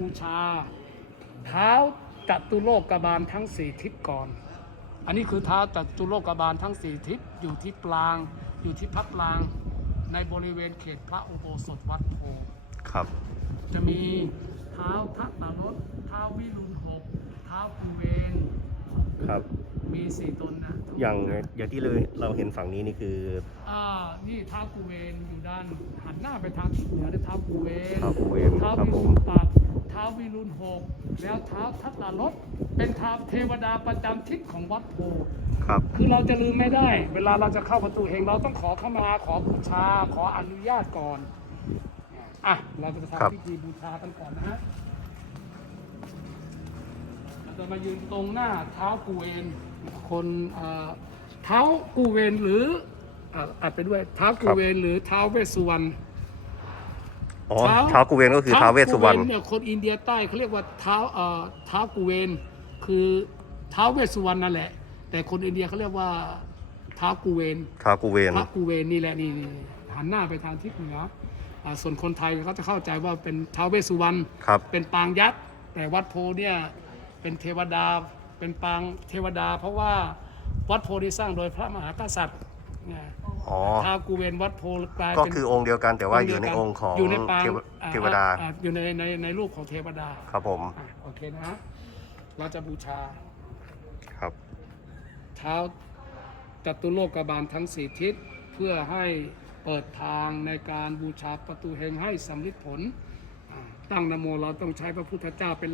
บูชา เท้าจัตุโลกบาลทั้งสี่ทิศก่อน อันนี้คือเท้าจัตุโลกบาลทั้งสี่ทิศอยู่ที่ปลาง อยู่ที่พับปลาง ในบริเวณเขตพระอุโบสถวัดโพครับ จะมีเท้าทัตตารถเท้าวิรุณหกเท้ากูเวนครับ มีสี่ตนนะอย่างอย่างที่เลยเราเห็นฝั่งนี้นี่คืออ่า นี่เท้ากูเวนอยู่ด้านหันหน้าไปทางทิศเหนือด้วยเท้ากูเวนเท้ากูเวนเท้าครับวิผรุมณปักเท้าวิ รุณหกแล้วเท้าทัตตารถเป็นเท้าเทวดาประจำทิศของวัดโพครับ คือเราจะลืมไม่ได้ เวลาเราจะเข้าประตูเฮงเราต้องขอเข้ามาขอบูชาขออนุญาตก่อนอะเราจะครับ ทำพิธีบูชากันก่อนนะฮะเราจะมายืนตรงหน้าเท้ากูเวนคนเอ่อเท้ากูเวนหรืออะอัดไปด้วยเท้ากูเวนหรือเท้าเวสสุวรรณ อ๋อเท้ากูเวนก็คือท้าวเวสสุวรรณท้ากูเเนี่ยคนอินเดียใต้เขาเรียกว่าเท้าเอ่อเท้ากูเวนคือเท้าเวสสุวรรณนั่นแหละ แต่คนอินเดียเขาเรียกว่าเท้ากูเวนท้าวกูเวนพระกูเวนนี่แหละนี่นี่หันหน้าไปทางทิศเหนืออ่าส่วนคนไทยเขาจะเข้าใจว่าเป็นท้าวเวสสุวรรณครับเป็นปางยักษ์แต่วัดโพเนี่ยเป็นเทวดาเป็นปางเทวดา เพราะว่าวัดโพที่สร้างโดยพระมหากษัตริย์เนี่ยอ๋อ ท้าวกูเวนวัดโพกลายก็เป็นคือองค์เดียวกันแต่ว่าอยู่ในองค์ของอยู่ในปางเทวอ่เทวดาอ่อยู่ในในในรูปของเทวดาครับผมอะโอเคนะ เราจะบูชาครับเท้าจัตุโลกบาลทั้งสี่ทิศเพื่อให้เปิดทางในการบูชาประตูแห่งให้สำลิดผลอ่าตั้งนะโมเราต้องใช้พระพุทธเจ้าเป็น